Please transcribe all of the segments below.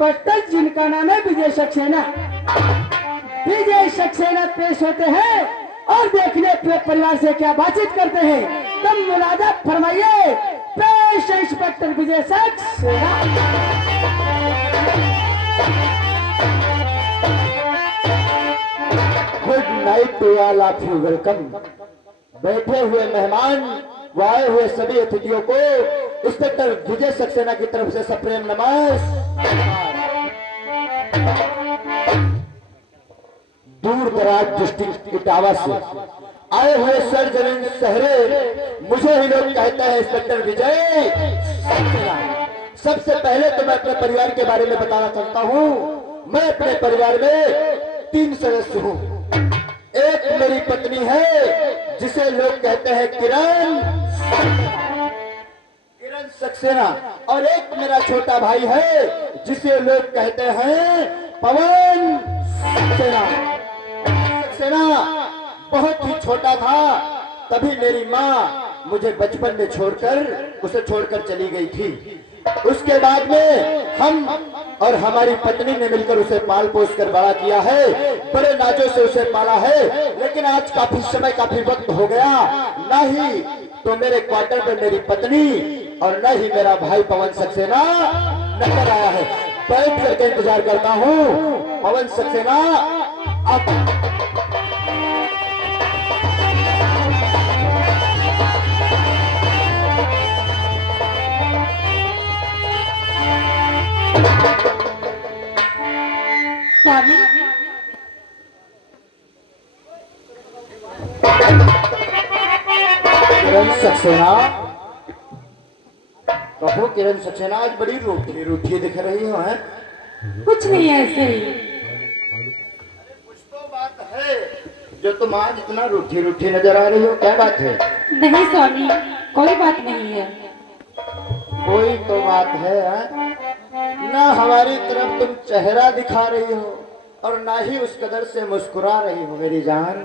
Inspector जिनका नाम है विजय सक्सेना। विजय सक्सेना पेश होते हैं और देखने अपने परिवार से क्या बातचीत करते हैं। तुम मुलाजा फरमाइए, पेश inspector Vijay Saxena. Good night to all of you, welcome. बैठे हुए मेहमान व आए हुए सभी अतिथियों को इंस्पेक्टर विजय सक्सेना की तरफ से सप्रेम नमस्कार। दूर दराज डिस्ट्रिक्ट इटावा से आए हुए सर्जन शहरे मुझे ही लोग कहते हैं इंस्पेक्टर विजय सक्सेना। सबसे पहले तो मैं अपने परिवार के बारे में बताना चाहता हूँ। मैं अपने परिवार में 3 सदस्य हूँ। एक मेरी पत्नी है जिसे लोग कहते हैं किरण सक्सेना, और एक मेरा छोटा भाई है जिसे लोग कहते हैं पवन सक्सेना। सक्सेना बहुत ही छोटा था, तभी मेरी माँ मुझे बचपन में उसे छोड़कर चली गई थी। उसके बाद में हम और हमारी पत्नी ने मिलकर उसे पाल पोस कर बड़ा किया है, बड़े नाजों से उसे पाला है। लेकिन आज काफी वक्त हो गया, ना ही तो मेरे क्वार्टर में मेरी पत्नी और न ही मेरा भाई पवन सक्सेना नजर आया है। बैठ करके इंतजार करता हूँ पवन सक्सेना आप। किरण सक्सेना, कहो किरण सक्सेना, आज बड़ी रूठी दिख रही हो। है कुछ नहीं है, ऐसे ही। कुछ तो बात है जो तुम आज इतना रूठी नजर आ रही हो, क्या बात है? नहीं स्वामी, कोई बात नहीं है। कोई तो बात है ना, हमारी तरफ तुम चेहरा दिखा रही हो और ना ही उस कदर से मुस्कुरा रही हो। मेरी जान,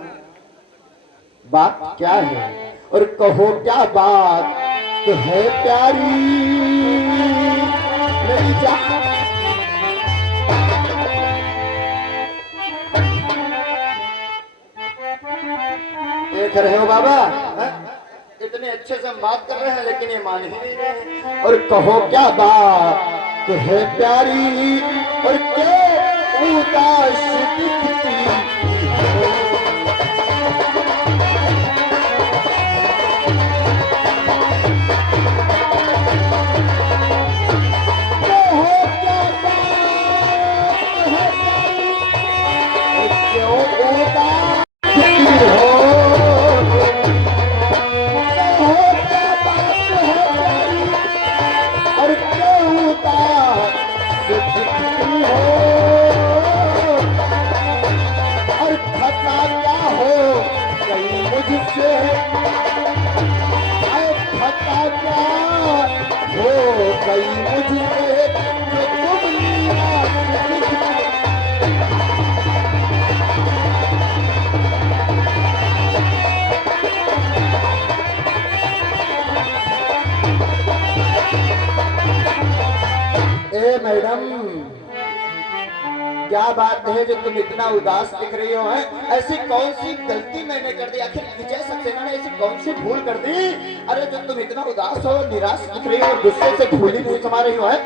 बात क्या है और कहो क्या बात तो है प्यारी मेरी जान। देख रहे हो बाबा, इतने अच्छे से हम बात कर रहे हैं लेकिन ये मान ही नहीं रहे। और कहो क्या बात तो है प्यारी और क्या उदास दिखती मैडम, क्या बात है जो तुम इतना उदास दिख रही हो? है ऐसी कौन सी गलती मैंने कर दी? आखिर विजय सक्सेना ने ऐसी कौन सी भूल कर दी? अरे जो तुम इतना उदास हो, निराश दिख रही हो, गुस्से से फूली नहीं समा रही हो। है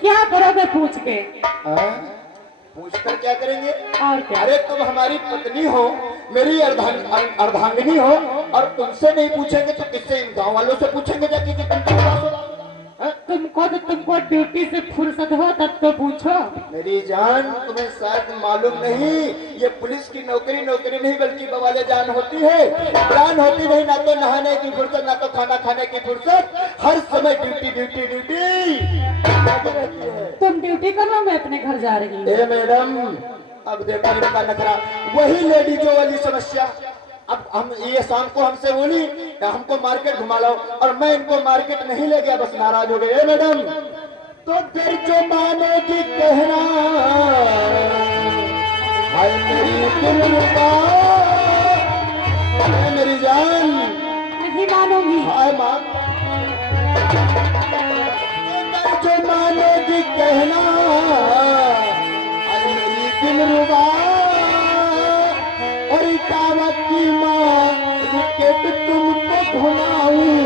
क्या करोगे पूछ के? पूछकर क्या करेंगे? और क्या? अरे तुम हमारी पत्नी हो, मेरी अर्धांगिनी हो, और तुमसे नहीं पूछेंगे तो किससे? इन गाँव वालों से पूछेंगे जाके कि तुम क्यों उदास हो? तुमको ड्यूटी से फुर्सत हो तब तो पूछो। मेरी जान, तुम्हें शायद मालूम नहीं, ये पुलिस की नौकरी नहीं बल्कि बवाले जान होती है। जान होती नहीं, ना तो नहाने की फुर्सत, ना तो खाना खाने की फुर्सत, हर समय ड्यूटी रहती है। तुम ड्यूटी करो, मैं अपने घर जा रही हूँ। मैडम, अब देखो इनका नखरा, वही लेडीजों वाली समस्या। अब हम ये शाम को हमसे बोली हमको मार्केट घुमा लो, और मैं इनको मार्केट नहीं ले गया, बस नाराज हो गए। मैडम, तो फिर जो मानेगी कहना, हाय मेरी दिल का, मेरी जान नहीं मानूंगी। हाय मां, जो मानेगी कहना अरे मेरी दिलरुबा और इटावा की माँ विकेट तुमको घुमाऊं।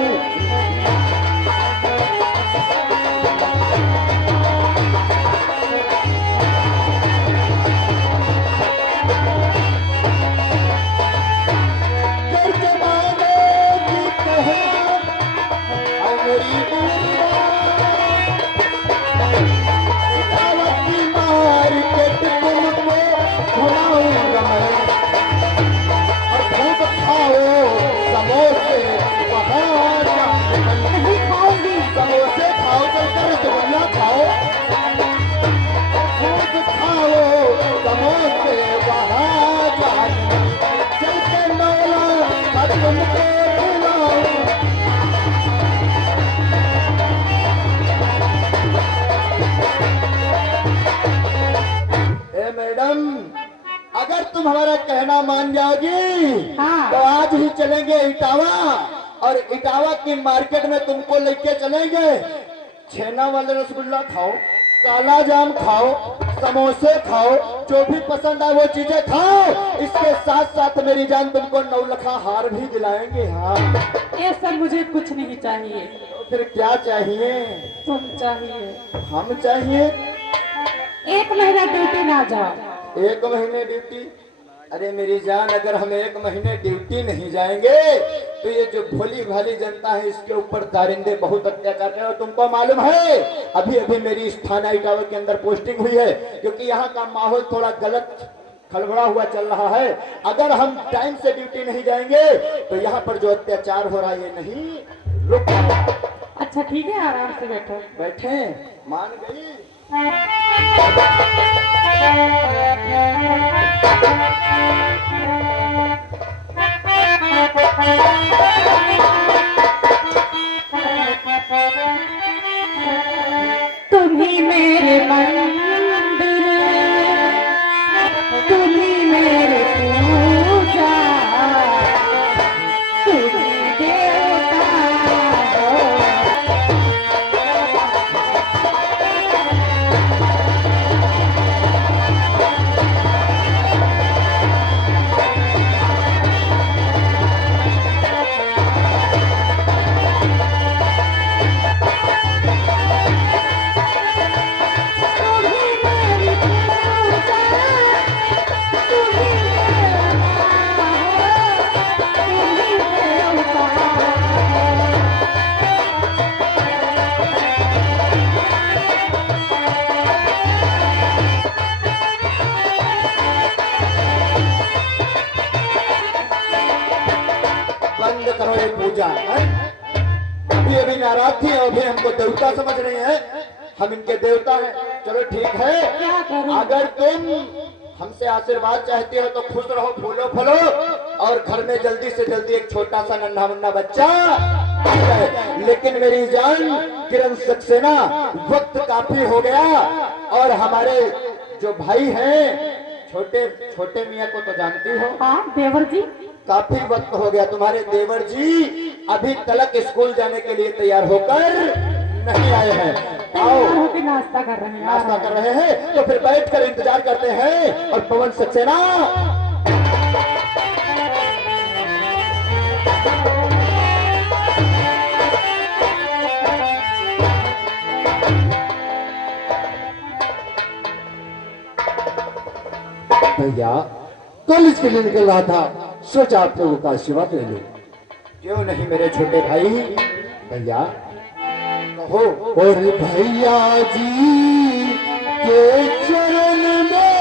नहीं खाऊंगी। समोसे खाओ, चलकर रसगुल्ला खाओ, खूब खाओ समोसे वहाँ जाने, चलकर मौला तुमको बुलाऊं। ए मैडम, अगर तुम हमारा कहना मान जाओगी हाँ। तो आज ही चलेंगे इटावा और इटावा की मार्केट में तुमको लेके चलेंगे। छेना वाले रसगुल्ला खाओ, काला जाम खाओ, समोसे खाओ, जो भी पसंद आए वो चीजें खाओ। इसके साथ साथ मेरी जान तुमको 9 लखा हार भी दिलाएंगे। हाँ, ये सब मुझे कुछ नहीं चाहिए। तो फिर क्या चाहिए? तुम चाहिए। हम चाहिए। 1 महीना ड्यूटी ना जाओ। 1 महीने ड्यूटी? अरे मेरी जान, अगर हम 1 महीने ड्यूटी नहीं जाएंगे तो ये जो भोली भाली जनता है इसके ऊपर दारिंदे बहुत अत्याचार कर रहे हैं। तुमको मालूम है अभी अभी मेरी इस थाना इटावा के अंदर पोस्टिंग हुई है, क्योंकि यहाँ का माहौल थोड़ा गलत खलबड़ा हुआ चल रहा है। अगर हम टाइम से ड्यूटी नहीं जाएंगे तो यहाँ पर जो अत्याचार हो रहा है ये नहीं रुक पाएगा। अच्छा ठीक है, आराम से बैठो। बैठे? मान गई? तुम ही मेरे मंदिर, तुम ही मेरे पूजा, तुम ही देवता हो। बंद करो ये पूजा। अभी अभी नाराज थी और अभी हमको देवता समझ रही हैं। हम इनके देवता हैं। चलो ठीक है, क्या करूं? अगर तुम हमसे आशीर्वाद चाहती हो तो खुश रहो, फूलो फलो, और घर में जल्दी से जल्दी एक छोटा सा नन्हा मुन्ना बच्चा आ जाए। लेकिन मेरी जान किरण सक्सेना, वक्त काफी हो गया और हमारे जो भाई हैं छोटे छोटे मियाँ को तो जानती हो, हाँ देवर जी। काफी वक्त हो गया। तुम्हारे देवर जी अभी तलक स्कूल जाने के लिए तैयार होकर नहीं आए हैं। तैयार आओ, होके नाश्ता कर रहे हैं। नाश्ता कर रहे हैं तो फिर बैठकर इंतजार करते हैं। और पवन सक्सेना, भैया कॉलेज के लिए निकल रहा था, सोचा आप लोगों का आशीर्वाद ले लूं। क्यों नहीं मेरे छोटे भाई? भैया कहो। और भैया जी के चरण में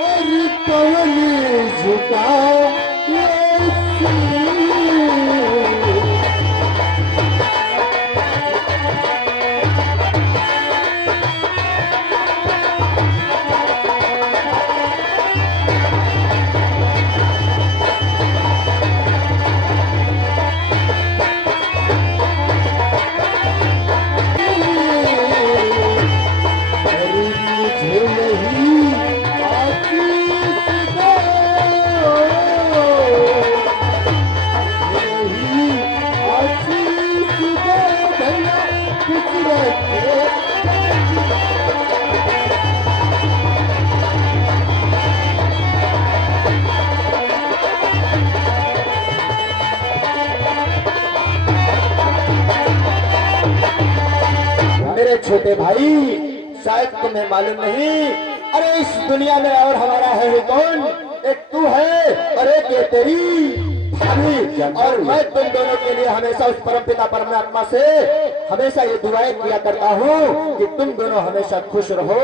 और पवन झुका मुझे नहीं आशीष दो। छोटे भाई, शायद तुम्हें मालूम नहीं, अरे इस दुनिया में और हमारा है ही कौन? एक तू है और एक ये तेरी भाभी। और मैं तुम दोनों के लिए हमेशा उस परमपिता परमात्मा से हमेशा ये दुआएं किया करता हूँ कि तुम दोनों हमेशा खुश रहो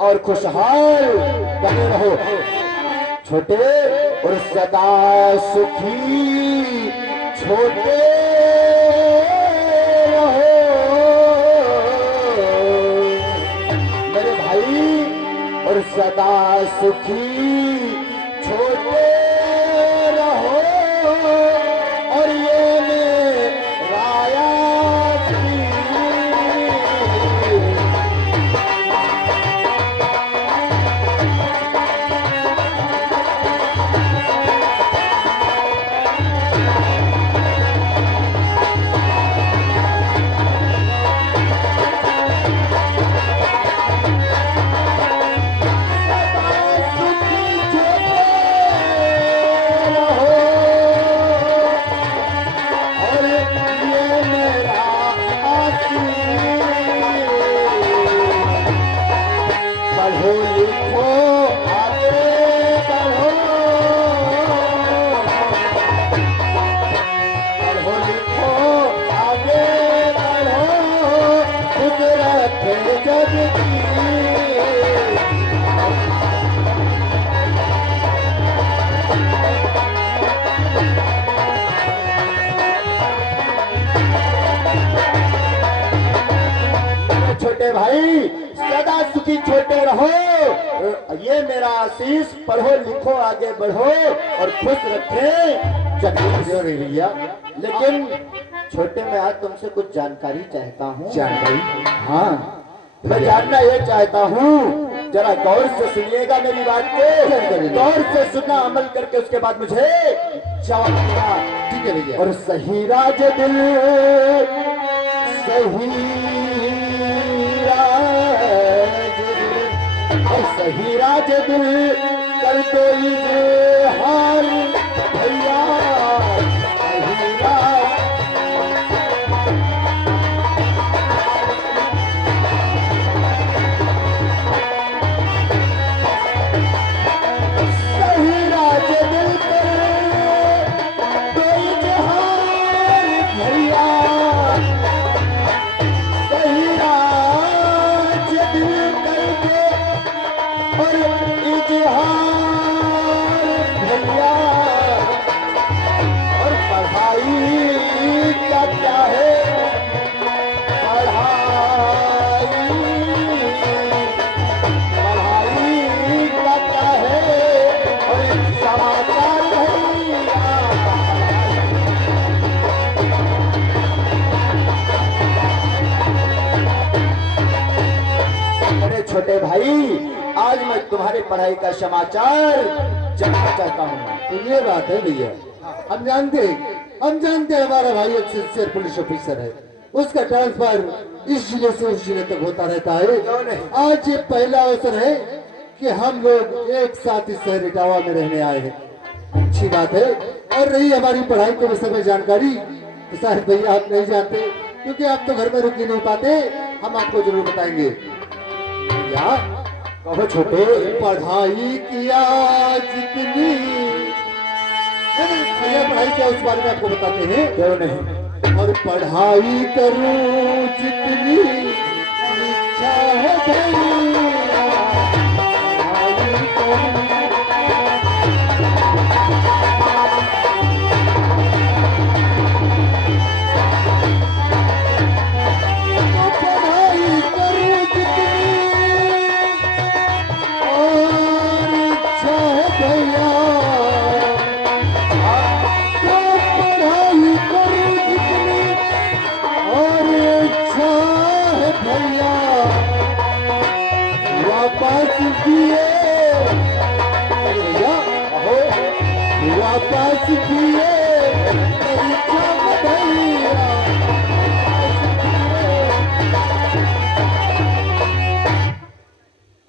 और खुशहाल बने रहो। छोटे और सदा सुखी छोटे रहो मेरे भाई, और सदा सुखी छोटे रहो। और ये राया की छोटे भाई, सदा सुखी छोटे रहो। ये मेरा आशीष, पढ़ो लिखो आगे बढ़ो और खुश रखें जगदीश भैया। लेकिन छोटे, मैं आज तुमसे कुछ जानकारी चाहता हूँ। जानकारी? हाँ, मैं जानना ये चाहता हूँ, जरा गौर से सुनिएगा मेरी बात को। गौर से सुनना, अमल करके उसके बाद मुझे जवाब देना। ठीक है भैया। और सही राज दिल, सही सही राज दिल कर दो हाल भैया। सही राज सही राज दिल कर दो हाल भैया। सही राज दिल कर दो और इजहार भैया। और पढ़ाई का क्या है? पढ़ाई का क्या है? और समाचार भैया। अरे छोटे भाई, आज मैं तुम्हारे पढ़ाई का समाचार जानना चाहता हूँ। तो ये बात है भैया, हम जानते हैं हमारा भाई एक सिंसियर पुलिस ऑफिसर है, उसका ट्रांसफर इस जिले से उस जिले तक होता रहता है। आज ये पहला अवसर है कि हम लोग एक साथ इस शहर इटावा में रहने आए हैं। अच्छी बात है। और रही हमारी पढ़ाई के विषय में जानकारी, तो शायद भैया आप नहीं जानते, क्योंकि आप तो घर में रुक ही नहीं पाते। हम आपको जरूर बताएंगे। भैया कहो छोटे, पढ़ाई किया जितनी, भैया पढ़ाई क्या उस बारे में आपको बताते हैं। क्यों नहीं। और पढ़ाई करूं जितनी इच्छा है भैया, पढ़ाई करूं। तो पढ़ाई करूं जितनी और इच्छा है भैया, तो पढ़ाई करूं जितनी और इच्छा है भैया। वापस दिए भैया, वापस दिए परीक्षा में भैया।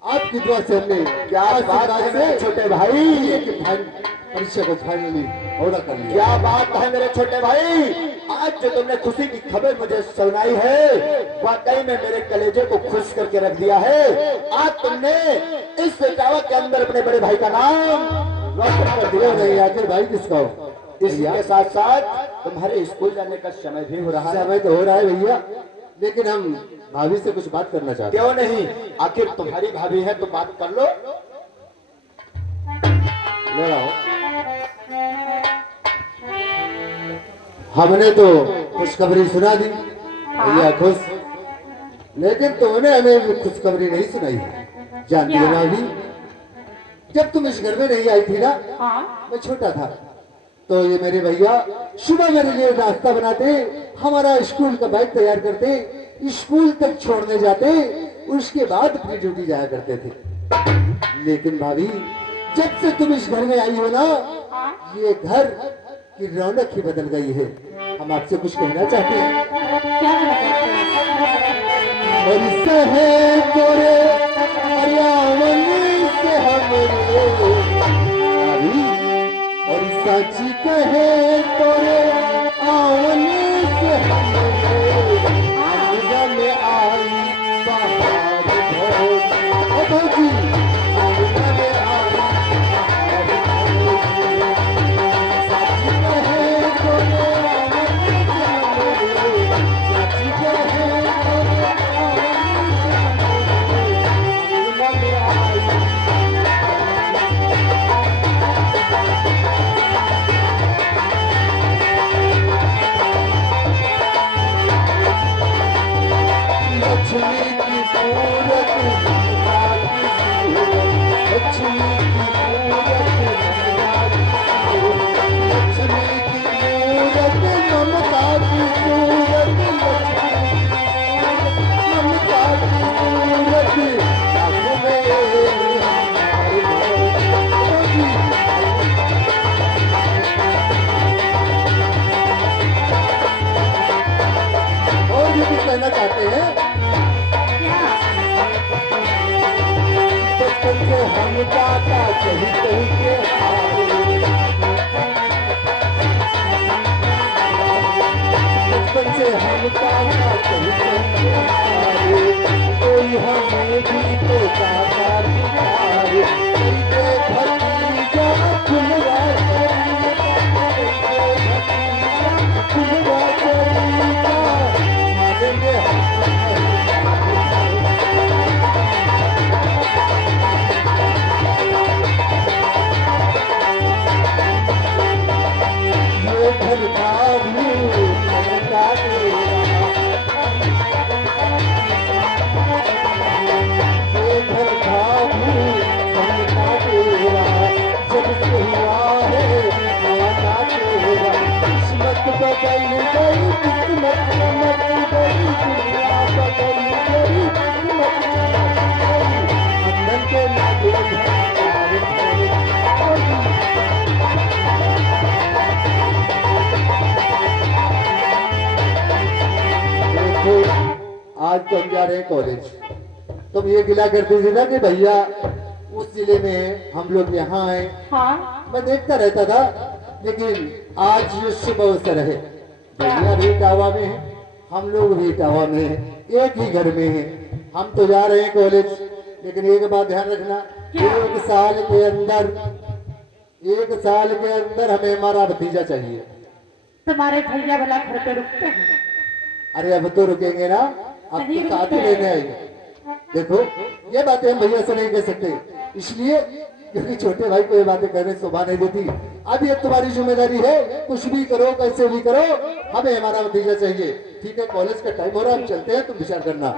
आपकी दुआ से हमने क्या बात है मेरे छोटे भाई, परीक्षा को फाइनली पूरा कर लिया। क्या बात है मेरे छोटे भाई। आज जो तुमने खुशी की खबर मुझे सुनाई है वाकई में मेरे कलेजे को खुश करके रख दिया है। आज तुमने इस इटावा के अंदर अपने बड़े भाई का नाम रोशन कर दिया। नहीं आखिर भाई किसका हो? इसके साथ साथ तुम्हारे स्कूल जाने का समय भी हो रहा है। समय तो हो रहा है भैया, लेकिन हम भाभी से कुछ बात करना चाहते क्यों नहीं, आखिर तुम्हारी भाभी है तो बात कर लो। ले रहा हूं। हमने तो खुशखबरी सुना दी भैया खुश, लेकिन तुमने हमें खुशखबरी नहीं सुनाई है। जानती हो भाभी, जब तुम इस घर में नहीं आई थी ना, मैं छोटा था, तो ये मेरे भैया सुबह मेरे लिए नाश्ता बनाते, हमारा स्कूल का बैग तैयार करते, स्कूल तक छोड़ने जाते, उसके बाद अपनी ड्यूटी जाया करते थे। लेकिन भाभी जब से तुम इस घर में आई हो ना, ये घर की रौनक ही बदल गई है। हम आपसे कुछ कहना चाहते हैं। और इससे है तोरे हरियावन से हमरे भाभी, और साची कहे तोरे आवन से हमरे आंगन में आई बहार भोज। ओ भौजी, आंगन में आई बहार भोज। साची कहे तोरे आवन से हमरे, साची कहे तोरे आवन से हमरे आंगन में आई। लक्ष्मी की सूरत ममता की सूरत, लक्ष्मी की सूरत ममता की सूरत, ममता की सूरत आंखों में हमारे भौजी। और भी कुछ कहना चाहते हैं? बचपन से हम जाता कहीं कहीं के हारे, बचपन से हम जाता कहीं कहीं के हारे, कोई हमें भी तो जाता दिखाए। भतीजा खुलवा खुलवा मारेंगे ये घर का भी ममता तेरा, ये घर का भी ममता तेरा, जब से हुआ है ममता तेरा। किस्मत बदल गई, किस्मत चमक गई, दुनिया बदल गई, किस्मत चमक गई। अंदर के लागे प्यार भरे। देखो आज तो हम जा रहे हैं कॉलेज। तुम ये गिला करती थी ना कि भैया उस जिले में हम लोग यहाँ आए। मैं देखता रहता था, लेकिन आज ये शुभ अवसर है। भैया भी इटावा में है, हम लोग भी इटावा में है, एक ही घर में है। हम तो जा रहे हैं कॉलेज, लेकिन एक बात ध्यान रखना, एक साल के अंदर, एक साल के अंदर हमें हमारा भतीजा चाहिए। तुम्हारे भैया वाला घर पे रुकते हैं। अरे अब तो रुकेंगे ना, अब नहीं तो साथ ही रुकते। लेने आएंगे। देखो ये बातें हम भैया से नहीं कह सकते, इसलिए क्योंकि छोटे भाई को ये बातें करने शोभा नहीं देती। अब ये तुम्हारी जिम्मेदारी है, कुछ भी करो कैसे भी करो, हमें हमारा भतीजा चाहिए। ठीक है, कॉलेज का टाइम हो रहा है, हम चलते हैं, तुम विचार करना।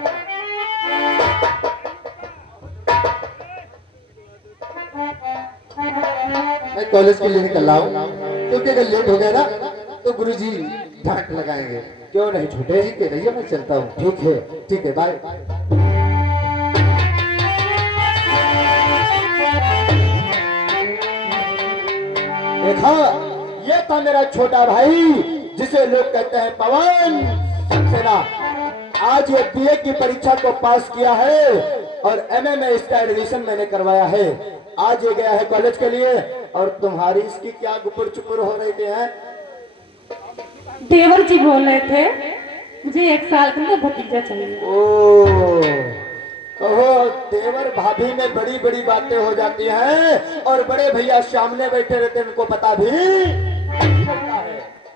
मैं कॉलेज के लिए निकल रहा हूँ, क्योंकि अगर लेट हो गया ना तो गुरुजी डांट लगाएंगे। क्यों नहीं छोटे, ठीक है भैया, मैं चलता हूँ। ठीक है। ठीक है, बाय। देखा, ये था मेरा छोटा भाई जिसे लोग कहते हैं पवन सक्सेना। आज ये बीए की परीक्षा को पास किया है और एमए में इसका एडमिशन मैंने करवाया है। आज ये गया है कॉलेज के लिए, और तुम्हारी इसकी क्या गुपुर चुपुर हो रही है? देवर जी बोल रहे थे मुझे 1 साल का भतीजा चाहिए। ओ कहो, देवर भाभी में बड़ी बड़ी बातें हो जाती हैं और बड़े भैया सामने बैठे रहते हैं, उनको पता भी चलता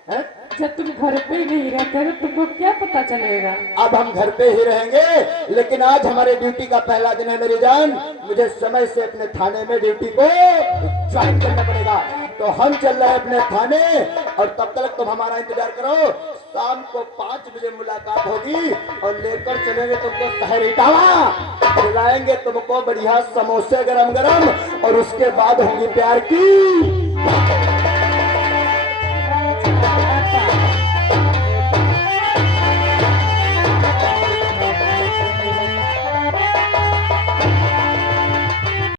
है? जब तुम घर पे ही नहीं रहते तो तुमको क्या पता चलेगा। अब हम घर पे ही रहेंगे, लेकिन आज हमारे ड्यूटी का पहला दिन है मेरी जान। मुझे समय से अपने थाने में ड्यूटी को ज्वाइन करना पड़ेगा, तो हम चल रहे हैं अपने थाने और तब तक तुम हमारा इंतजार करो। शाम को 5 बजे मुलाकात होगी और लेकर चलेंगे तुमको शहर इटावा, खिलाएंगे तुमको बढ़िया समोसे गरम गरम और उसके बाद होंगी प्यार की